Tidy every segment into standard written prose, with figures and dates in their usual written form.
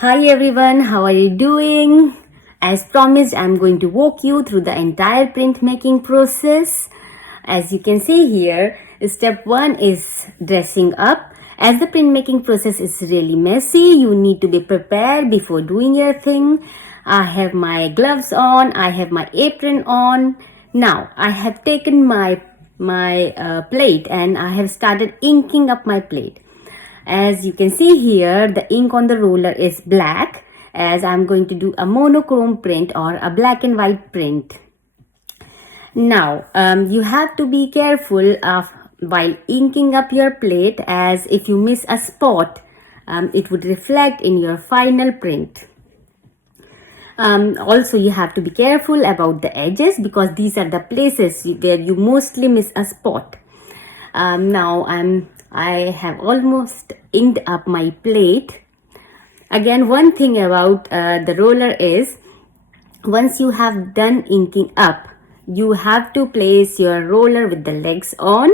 Hi everyone, how are you doing? As promised, I'm going to walk you through the entire printmaking process. As you can see here, step 1 is dressing up. As the printmaking process is really messy, you need to be prepared before doing your thing. I have my gloves on, I have my apron on. Now, I have taken my plate and I have started inking up my plate. As you can see here, the ink on the roller is black, as I'm going to do a monochrome print or a black and white print. Now, you have to be careful while inking up your plate, as if you miss a spot, it would reflect in your final print. Also, you have to be careful about the edges, because these are the places where you mostly miss a spot. Now I have almost inked up my plate. Again, one thing about the roller is, once you have done inking up, you have to place your roller with the legs on,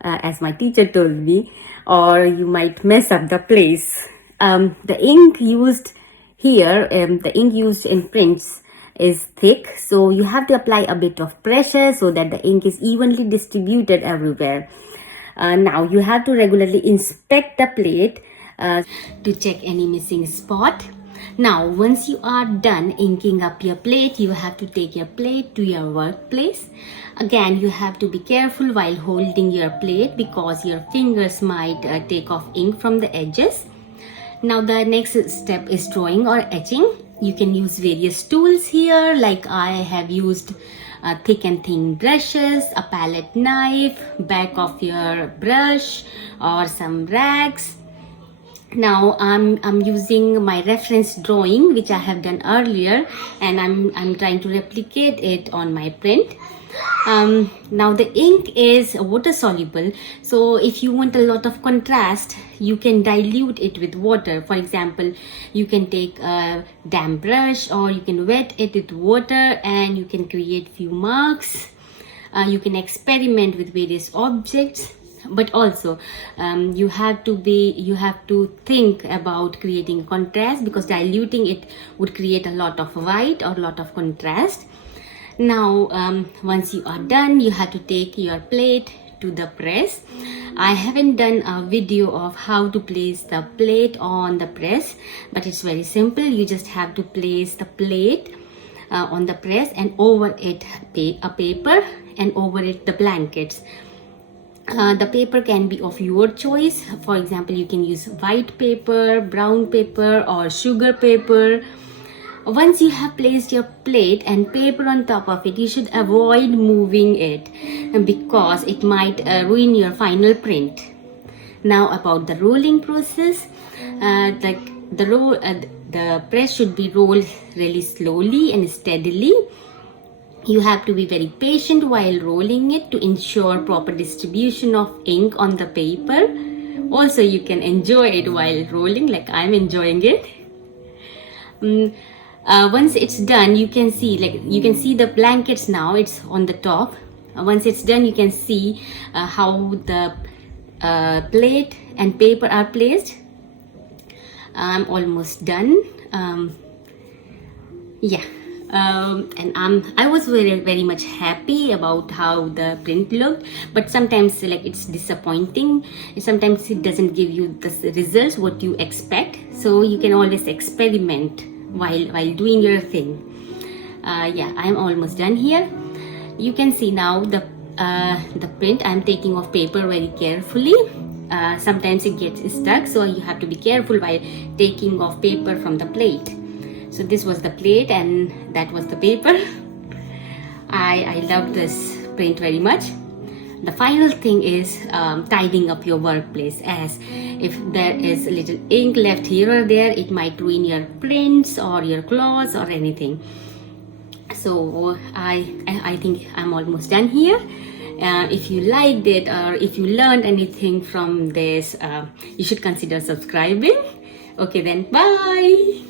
as my teacher told me, or you might mess up the place. The ink used here, the ink used in prints is thick, so you have to apply a bit of pressure so that the ink is evenly distributed everywhere. Now you have to regularly inspect the plate to check any missing spot. Now, once you are done inking up your plate, you have to take your plate to your workplace. Again, you have to be careful while holding your plate, because your fingers might take off ink from the edges. Now, the next step is drawing or etching. You can use various tools here, like I have used thick and thin brushes, a palette knife, back of your brush, or some rags. Now I'm using my reference drawing, which I have done earlier, and I'm trying to replicate it on my print. Now the ink is water soluble, so if you want a lot of contrast, you can dilute it with water. For example, you can take a damp brush, or you can wet it with water, and you can create few marks. You can experiment with various objects, but also you have to think about creating contrast, because diluting it would create a lot of white or a lot of contrast. Now once you are done, you have to take your plate to the press. I haven't done a video of how to place the plate on the press, but it's very simple. You just have to place the plate on the press, and over it a paper, and over it the blankets. The paper can be of your choice. For example, you can use white paper, brown paper, or sugar paper. Once you have placed your plate and paper on top of it, you should avoid moving it, because it might ruin your final print. Now, about the rolling process, the press should be rolled really slowly and steadily. You have to be very patient while rolling it to ensure proper distribution of ink on the paper. Also, you can enjoy it while rolling, like I'm enjoying it. Once it's done, you can see the blankets now. It's on the top. Once it's done, you can see how the plate and paper are placed. I'm almost done. And I was very much happy about how the print looked, but sometimes it's disappointing. Sometimes it doesn't give you the results what you expect, so you can always experiment while doing your thing. I'm almost done here. You can see now the print. I'm taking off paper very carefully. Sometimes it gets stuck, so you have to be careful while taking off paper from the plate. So this was the plate and that was the paper. I love this print very much. The final thing is tidying up your workplace, as if there is a little ink left here or there, it might ruin your prints or your clothes or anything. So I think I'm almost done here. If you liked it, or if you learned anything from this, you should consider subscribing. Okay then, bye.